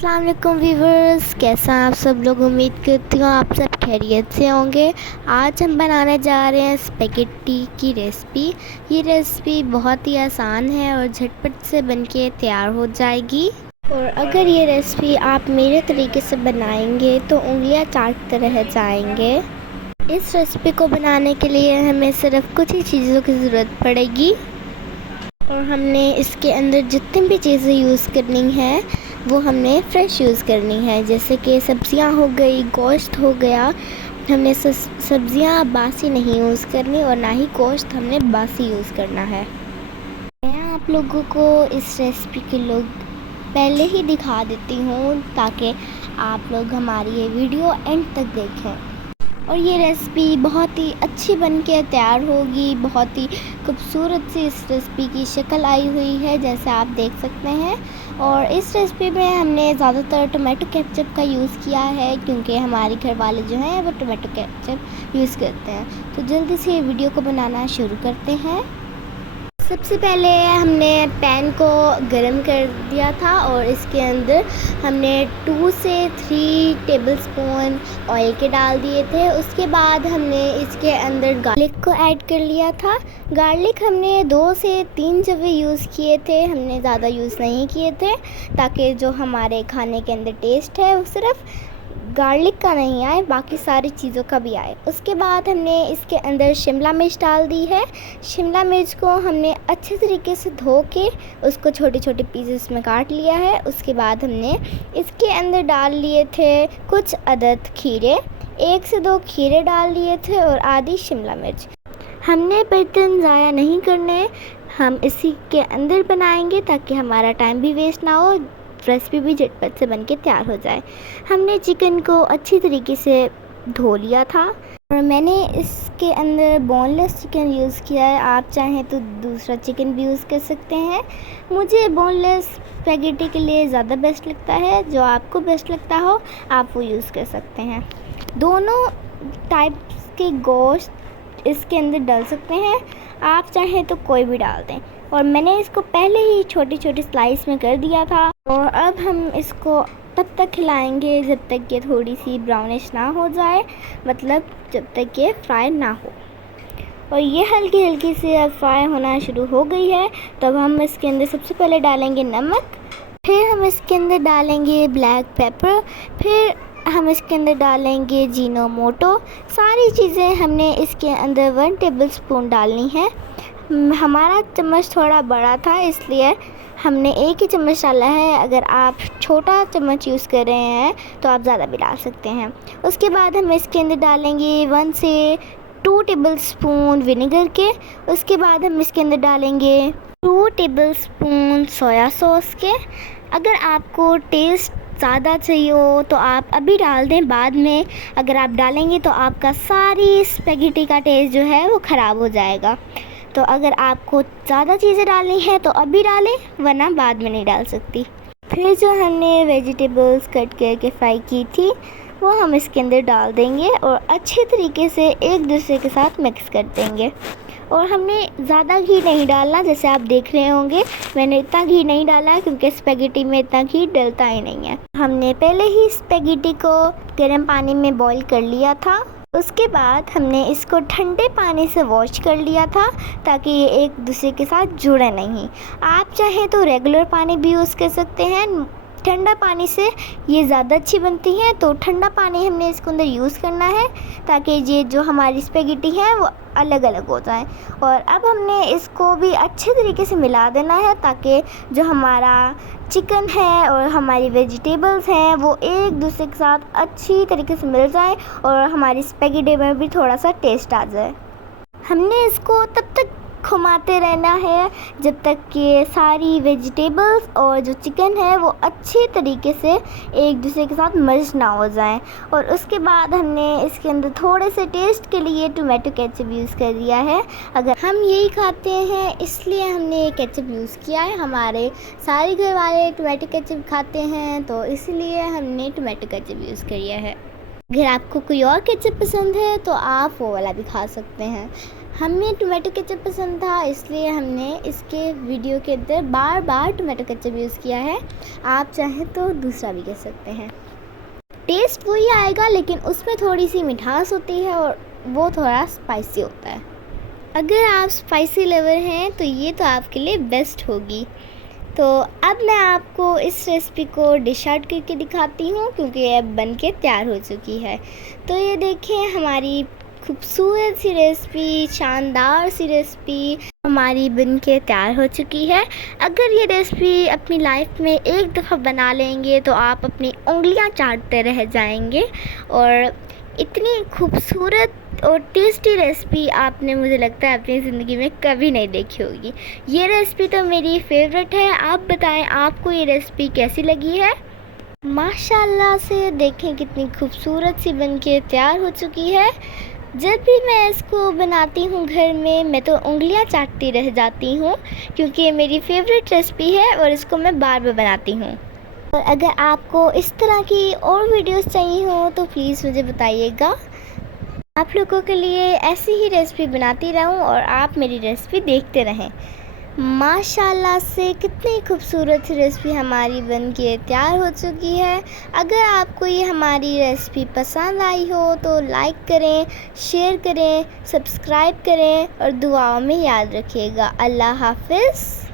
अस्सलाम वालेकुम व्यूवर्स, कैसा आप सब लोग। उम्मीद करती हूँ आप सब खैरियत से होंगे। आज हम बनाने जा रहे हैं स्पेगेटी की रेसिपी। ये रेसिपी बहुत ही आसान है और झटपट से बनके तैयार हो जाएगी। और अगर ये रेसिपी आप मेरे तरीके से बनाएंगे तो उंगलियां चाटते रह जाएंगे। इस रेसिपी को बनाने के लिए हमें सिर्फ कुछ ही चीज़ों की ज़रूरत पड़ेगी और हमने इसके अंदर जितनी भी चीज़ें यूज़ करनी है वो हमने फ़्रेश यूज़ करनी है। जैसे कि सब्ज़ियाँ हो गई, गोश्त हो गया। हमने सब्ज़ियाँ बासी नहीं यूज़ करनी और ना ही गोश्त हमने बासी यूज़ करना है। मैं आप लोगों को इस रेसिपी के लोग पहले ही दिखा देती हूँ ताकि आप लोग हमारी ये वीडियो एंड तक देखें और ये रेसिपी बहुत ही अच्छी बनके तैयार होगी। बहुत ही खूबसूरत सी इस रेसिपी की शक्ल आई हुई है, जैसे आप देख सकते हैं। और इस रेसिपी में हमने ज़्यादातर टोमेटो केचप का यूज़ किया है क्योंकि हमारे घर वाले जो हैं वो टोमेटो केचप यूज़ करते हैं। तो जल्दी से ये वीडियो को बनाना शुरू करते हैं। सबसे पहले हमने पैन को गरम कर दिया था और इसके अंदर हमने 2 से 3 टेबलस्पून ऑयल के डाल दिए थे। उसके बाद हमने इसके अंदर गार्लिक को ऐड कर लिया था। गार्लिक हमने 2 से 3 जवे यूज़ किए थे, हमने ज़्यादा यूज़ नहीं किए थे ताकि जो हमारे खाने के अंदर टेस्ट है वो सिर्फ गार्लिक का नहीं आए, बाकी सारी चीज़ों का भी आए। उसके बाद हमने इसके अंदर शिमला मिर्च डाल दी है। शिमला मिर्च को हमने अच्छे तरीके से धो के उसको छोटे छोटे पीसेस में काट लिया है। उसके बाद हमने इसके अंदर डाल लिए थे कुछ अदद खीरे, 1 से 2 खीरे डाल लिए थे और आधी शिमला मिर्च। हमने बर्तन ज़ाया नहीं करने, हम इसी के अंदर बनाएंगे ताकि हमारा टाइम भी वेस्ट ना हो, रेसिपी भी झटपट से बनके तैयार हो जाए। हमने चिकन को अच्छी तरीके से धो लिया था और मैंने इसके अंदर बोनलेस चिकन यूज़ किया है। आप चाहें तो दूसरा चिकन भी यूज़ कर सकते हैं। मुझे बोनलेस स्पेगेटी के लिए ज़्यादा बेस्ट लगता है। जो आपको बेस्ट लगता हो आप वो यूज़ कर सकते हैं। दोनों टाइप्स के गोश्त इसके अंदर डाल सकते हैं, आप चाहें तो कोई भी डाल दें। और मैंने इसको पहले ही छोटी छोटी स्लाइस में कर दिया था और अब हम इसको तब तक खिलाएंगे जब तक ये थोड़ी सी ब्राउनिश ना हो जाए, मतलब जब तक ये फ्राई ना हो। और ये हल्की हल्की से अब फ्राई होना शुरू हो गई है। तब हम इसके अंदर सबसे पहले डालेंगे नमक, फिर हम इसके अंदर डालेंगे ब्लैक पेपर, फिर हम इसके अंदर डालेंगे जीनोमोटो। सारी चीज़ें हमने इसके अंदर 1 टेबलस्पून डालनी है। हमारा चम्मच थोड़ा बड़ा था इसलिए हमने 1 ही चम्मच डाला है। अगर आप छोटा चम्मच यूज़ कर रहे हैं तो आप ज़्यादा भी डाल सकते हैं। उसके बाद हम इसके अंदर डालेंगे 1 से 2 टेबलस्पून विनेगर के। उसके बाद हम इसके अंदर डालेंगे 2 टेबलस्पून सोया सॉस के। अगर आपको टेस्ट ज़्यादा चाहिए हो तो आप अभी डाल दें, बाद में अगर आप डालेंगे तो आपका सारी स्पेगेटी का टेस्ट जो है वो ख़राब हो जाएगा। तो अगर आपको ज़्यादा चीज़ें डालनी है तो अभी डालें, वरना बाद में नहीं डाल सकती। फिर जो हमने वेजिटेबल्स कट करके फ्राई की थी वो हम इसके अंदर डाल देंगे और अच्छे तरीके से एक दूसरे के साथ मिक्स कर देंगे। और हमने ज़्यादा घी नहीं डालना, जैसे आप देख रहे होंगे मैंने इतना घी नहीं डाला क्योंकि स्पेगेटी में इतना घी डलता ही नहीं है। हमने पहले ही स्पेगेटी को गर्म पानी में बॉईल कर लिया था। उसके बाद हमने इसको ठंडे पानी से वॉश कर लिया था ताकि ये एक दूसरे के साथ जुड़े नहीं। आप चाहें तो रेगुलर पानी भी यूज़ कर सकते हैं, ठंडा पानी से ये ज़्यादा अच्छी बनती हैं। तो ठंडा पानी हमने इसके अंदर यूज़ करना है ताकि ये जो हमारी स्पेगेटी है वो अलग अलग हो जाए। और अब हमने इसको भी अच्छे तरीके से मिला देना है ताकि जो हमारा चिकन है और हमारी वेजिटेबल्स हैं वो एक दूसरे के साथ अच्छी तरीके से मिल जाए और हमारी स्पेगेटी में भी थोड़ा सा टेस्ट आ जाए। हमने इसको तब तक घुमाते रहना है जब तक कि सारी वेजिटेबल्स और जो चिकन है वो अच्छे तरीके से एक दूसरे के साथ मर्ज ना हो जाएं। और उसके बाद हमने इसके अंदर थोड़े से टेस्ट के लिए टोमेटो केचप यूज़ कर दिया है। अगर हम यही खाते हैं इसलिए हमने केचप यूज़ किया है। हमारे सारे घर वाले टोमेटो केचप खाते हैं तो इसलिए हमने टोमेटो केचप यूज़ किया है। अगर आपको कोई और केचप पसंद है तो आप वो वाला भी खा सकते हैं। हमें टोमेटो केचप पसंद था, इसलिए हमने इसके वीडियो के अंदर बार बार टोमेटो केचप यूज़ किया है। आप चाहें तो दूसरा भी कर सकते हैं। टेस्ट वही आएगा, लेकिन उसमें थोड़ी सी मिठास होती है और वो थोड़ा स्पाइसी होता है। अगर आप स्पाइसी लवर हैं तो ये तो आपके लिए बेस्ट होगी। तो अब मैं आपको इस रेसिपी को डिश आउट करके दिखाती हूँ, क्योंकि ये बन के तैयार हो चुकी है। तो ये देखें, हमारी खूबसूरत सी रेसिपी, शानदार सी रेसिपी हमारी बन के तैयार हो चुकी है। अगर ये रेसिपी अपनी लाइफ में एक दफ़ा बना लेंगे तो आप अपनी उंगलियां चाटते रह जाएंगे। और इतनी खूबसूरत और टेस्टी रेसिपी आपने, मुझे लगता है, अपनी ज़िंदगी में कभी नहीं देखी होगी। ये रेसिपी तो मेरी फेवरेट है। आप बताएं आपको ये रेसिपी कैसी लगी है। माशाल्लाह से देखें कितनी खूबसूरत सी बन के तैयार हो चुकी है। जब भी मैं इसको बनाती हूँ घर में, मैं तो उंगलियां चाटती रह जाती हूँ, क्योंकि ये मेरी फेवरेट रेसिपी है और इसको मैं बार बार बनाती हूँ। और अगर आपको इस तरह की और वीडियोस चाहिए हो तो प्लीज़ मुझे बताइएगा। आप लोगों के लिए ऐसी ही रेसिपी बनाती रहूं और आप मेरी रेसिपी देखते रहें। माशाल्लाह से कितनी खूबसूरत रेसिपी हमारी बन के तैयार हो चुकी है। अगर आपको ये हमारी रेसिपी पसंद आई हो तो लाइक करें, शेयर करें, सब्सक्राइब करें और दुआओं में याद रखिएगा। अल्लाह हाफ़िज़।